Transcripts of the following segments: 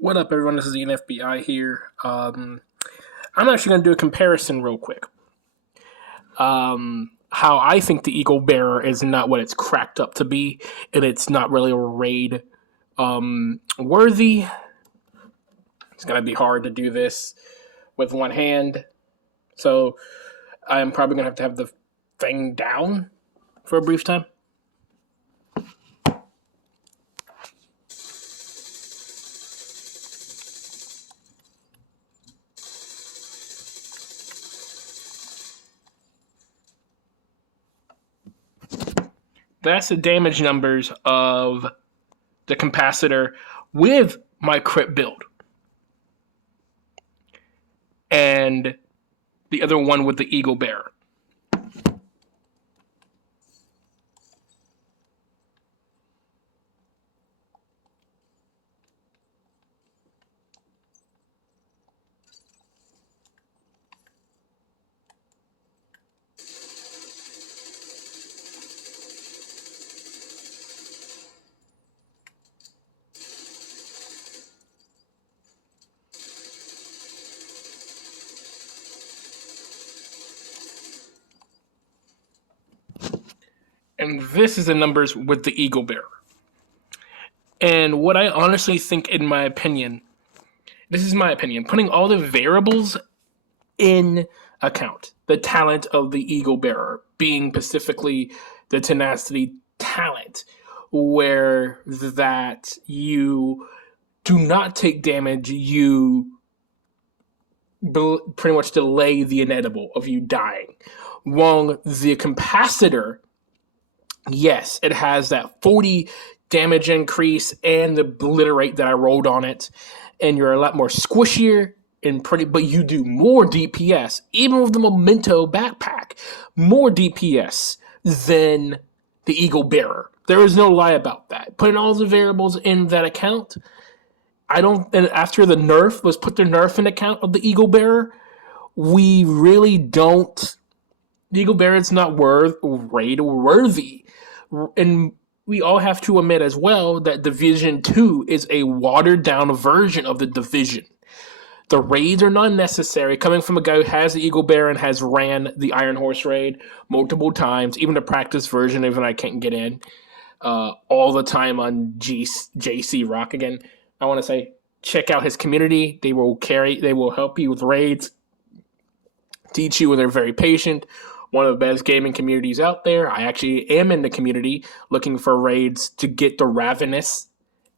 What up, everyone? This is the NFBI here. I'm actually going to do a comparison real quick. How I think the Eagle Bearer is not what it's cracked up to be, and it's not really a raid worthy. It's going to be hard to do this with one hand, so I'm probably going to have the thing down for a brief time. That's the damage numbers of the capacitor with my crit build. And the other one with the Eagle Bearer. And this is the numbers with the Eagle Bearer. And what I honestly think, in my opinion, this is my opinion, putting all the variables in account, the talent of the Eagle Bearer being specifically the tenacity talent, where that you do not take damage, you pretty much delay the inevitable of you dying. Wrong, the capacitor, yes, it has that 40 damage increase and the obliterate that I rolled on it, and you're a lot more squishier and pretty, but you do more DPS, even with the Memento backpack, more DPS than the Eagle Bearer. There is no lie about that. Putting all the variables in that account, I don't, and after the nerf, let's put the nerf in account of the Eagle Bearer, we really don't, the Eagle Bearer is not raid worthy. And we all have to admit as well that Division 2 is a watered down version of the Division. The raids are not necessary. Coming from a guy who has the Eagle Bearer and has ran the Iron Horse raid multiple times, even the practice version, even I can't get in all the time on JC Rock again. I want to say, check out his community. They will help you with raids, teach you, and they're very patient. One of the best gaming communities out there. I actually am in the community looking for raids to get the Ravenous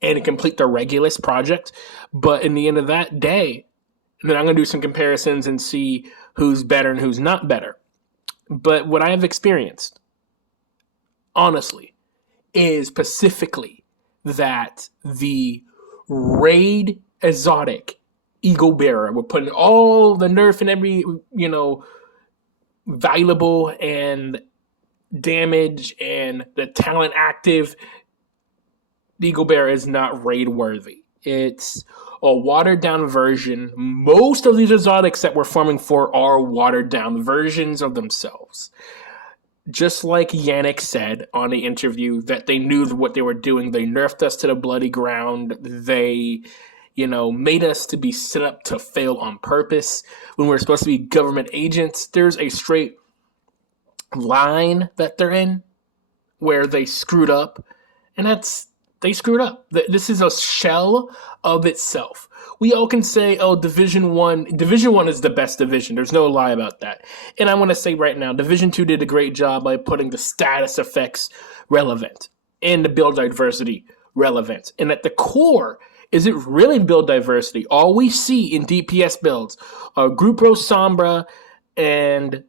and complete the Regulus project. But in the end of that day, then I'm going to do some comparisons and see who's better and who's not better. But what I have experienced, honestly, is specifically that the raid exotic Eagle Bearer, we're putting all the nerf and every, valuable and damage and the talent active, the Eagle Bearer is not raid worthy. It's a watered down version. Most of these exotics that we're farming for are watered down versions of themselves. Just like Yannick said on the interview that they knew what they were doing. They nerfed us to the bloody ground. They made us to be set up to fail on purpose when we're supposed to be government agents. There's a straight line that they're in where they screwed up, and they screwed up. This is a shell of itself. We all can say, oh, Division 1 is the best division. There's no lie about that. And I want to say right now, Division 2 did a great job by putting the status effects relevant and the build diversity relevant. And at the core, is it really build diversity? All we see in DPS builds are Gruppo Sombra and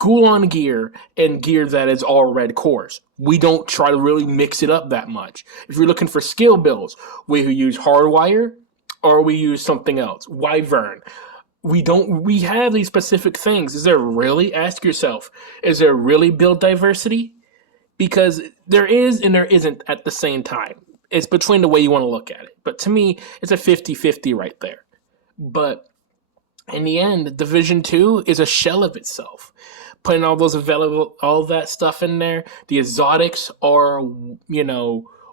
Gulan gear and gear that is all red cores. We don't try to really mix it up that much. If you're looking for skill builds, we use Hardwire or we use something else. Wyvern. We have these specific things. Ask yourself, is there really build diversity? Because there is and there isn't at the same time. It's between the way you want to look at it. But to me, it's a 50-50 right there. But in the end, Division 2 is a shell of itself. Putting all that stuff in there, the exotics are,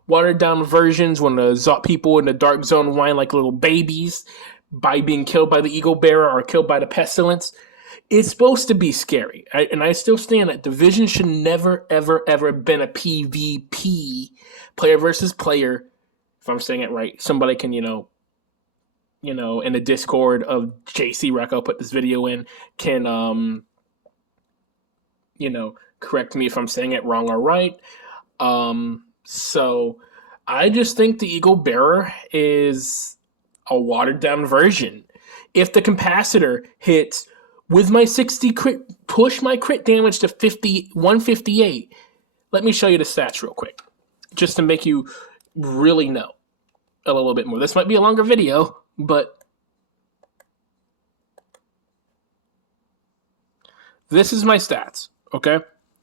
watered down versions when the people in the dark zone whine like little babies by being killed by the eagle bearer or killed by the pestilence. It's supposed to be scary, and I still stand that Division should never, ever, ever been a PvP, player versus player. If I'm saying it right, somebody can, in the Discord of JC Rec, I'll put this video in, can, correct me if I'm saying it wrong or right. So I just think the Eagle Bearer is a watered down version. If the capacitor hits with my 60 crit, push my crit damage to 158. Let me show you the stats real quick, just to make you really know a little bit more. This might be a longer video, but this is my stats, okay?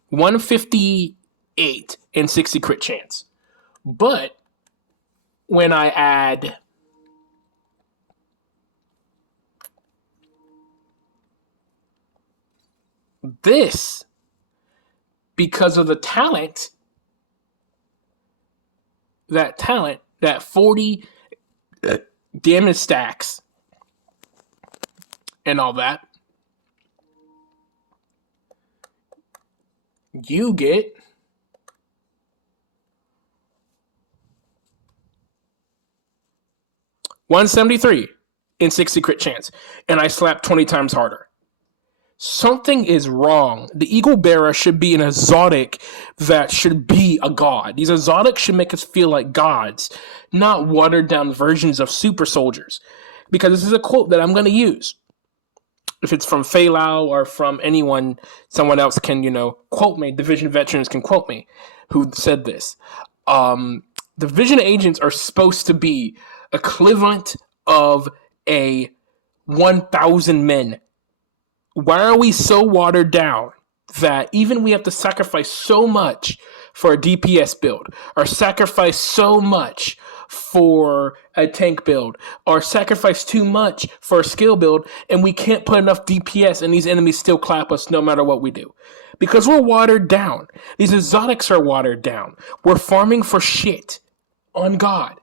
158 and 60 crit chance. But when I add this, because of the talent, that 40 damage stacks and all that, you get 173 in 60 crit chance, and I slap 20 times harder. Something is wrong. The Eagle Bearer should be an exotic that should be a god. These exotics should make us feel like gods, not watered down versions of super soldiers. Because this is a quote that I'm going to use. If it's from Feilau or from anyone, someone else can, quote me. Division veterans can quote me who said this. Division agents are supposed to be equivalent of a 1,000 men. Why are we so watered down that even we have to sacrifice so much for a DPS build, or sacrifice so much for a tank build, or sacrifice too much for a skill build, and we can't put enough DPS and these enemies still clap us no matter what we do? Because we're watered down. These exotics are watered down. We're farming for shit on God.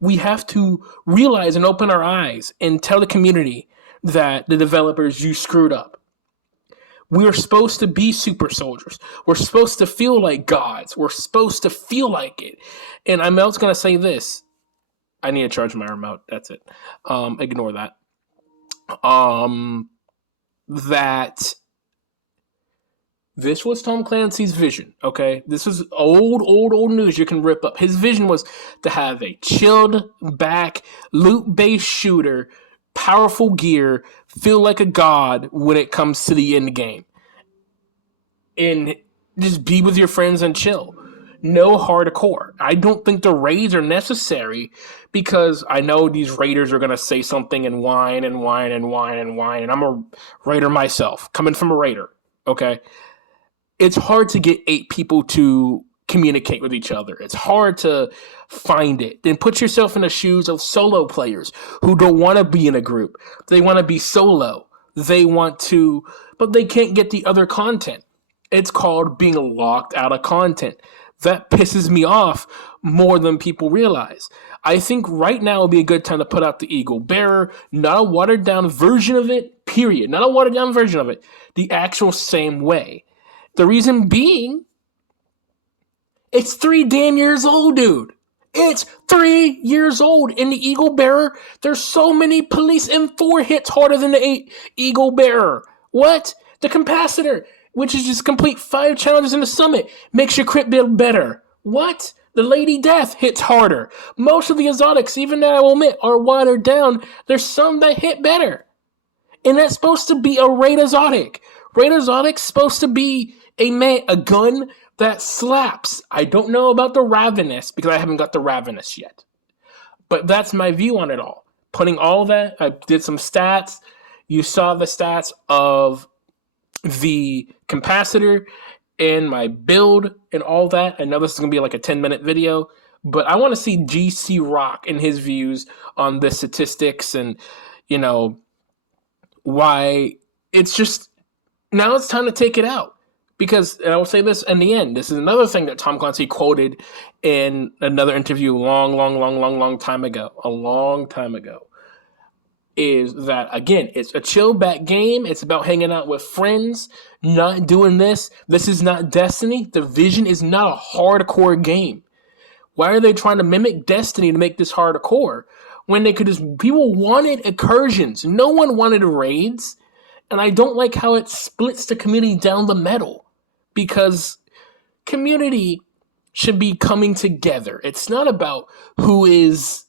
We have to realize and open our eyes and tell the community that the developers, you screwed up. We're supposed to be super soldiers. We're supposed to feel like gods. We're supposed to feel like it. And I'm also going to say this. I need to charge my remote. That's it. Ignore that. That this was Tom Clancy's vision, okay? This is old news you can rip up. His vision was to have a chilled back, loot-based shooter, powerful gear, feel like a god when it comes to the end game. And just be with your friends and chill. No hardcore. I don't think the raids are necessary because I know these raiders are going to say something and whine and whine and whine and whine. And I'm a raider myself, coming from a raider, okay? It's hard to get 8 people to communicate with each other. It's hard to find it. Then put yourself in the shoes of solo players who don't want to be in a group. They want to be solo. They want to, but they can't get the other content. It's called being locked out of content. That pisses me off more than people realize. I think right now would be a good time to put out the Eagle Bearer, not a watered down version of it, period. Not a watered down version of it. The actual same way. The reason being, it's 3 damn years old, dude. It's 3 years old. In the Eagle Bearer, there's so many police and 4 hits harder than the Eagle Bearer. What? The capacitor, which is just complete 5 challenges in the summit, makes your crit build better. What? The Lady Death hits harder. Most of the exotics, even that I will admit, are watered down. There's some that hit better. And that's supposed to be a raid exotic. Raid exotic's supposed to be a gun that slaps. I don't know about the Ravenous because I haven't got the Ravenous yet. But that's my view on it all. Putting all that, I did some stats. You saw the stats of the capacitor and my build and all that. I know this is going to be like a 10-minute video, but I want to see GC Rock and his views on the statistics and, why it's just, now it's time to take it out. Because, and I will say this in the end, this is another thing that Tom Clancy quoted in another interview long time ago, a long time ago, is that, again, it's a chill back game. It's about hanging out with friends, not doing this. This is not Destiny. Division is not a hardcore game. Why are they trying to mimic Destiny to make this hardcore when they could just, people wanted incursions. No one wanted raids. And I don't like how it splits the community down the middle, because community should be coming together. It's not about who is,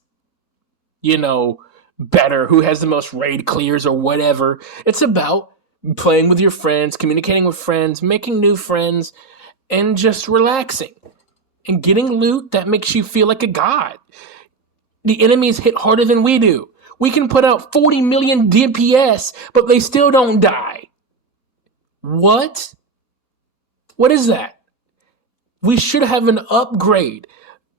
better, who has the most raid clears or whatever. It's about playing with your friends, communicating with friends, making new friends, and just relaxing and getting loot that makes you feel like a god. The enemies hit harder than we do. We can put out 40 million DPS, but they still don't die. What? What is that? We should have an upgrade.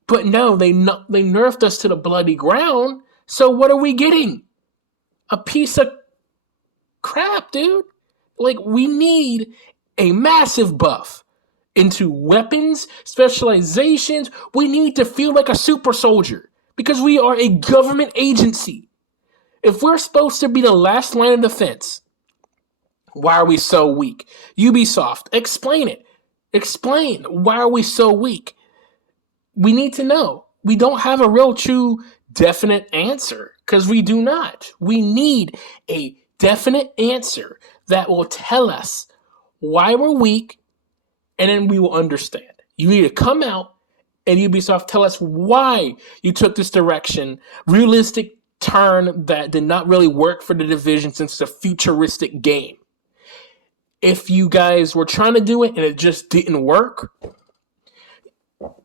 But no, they nerfed us to the bloody ground. So what are we getting? A piece of crap, dude. Like, we need a massive buff into weapons, specializations. We need to feel like a super soldier because we are a government agency. If we're supposed to be the last line of defense, why are we so weak? Ubisoft, explain it. Explain, why are we so weak? We need to know. We don't have a real, true, definite answer, because we do not. We need a definite answer that will tell us why we're weak, and then we will understand. You need to come out and Ubisoft tell us why you took this direction, realistic turn that did not really work for the Division since it's a futuristic game. If you guys were trying to do it and it just didn't work,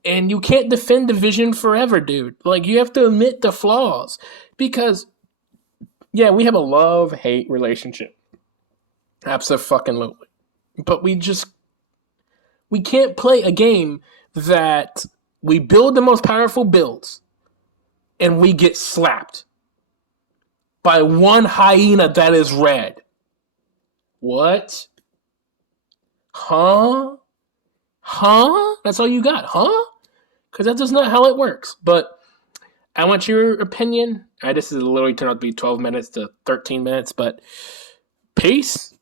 and you can't defend Division forever, dude. Like, you have to admit the flaws, because, yeah, we have a love-hate relationship. Absolutely. But we can't play a game that we build the most powerful builds and we get slapped by one hyena that is red. What? Huh? That's all you got, huh? Because that's just not how it works. But I want your opinion. This is literally turned out to be 12 minutes to 13 minutes, but peace.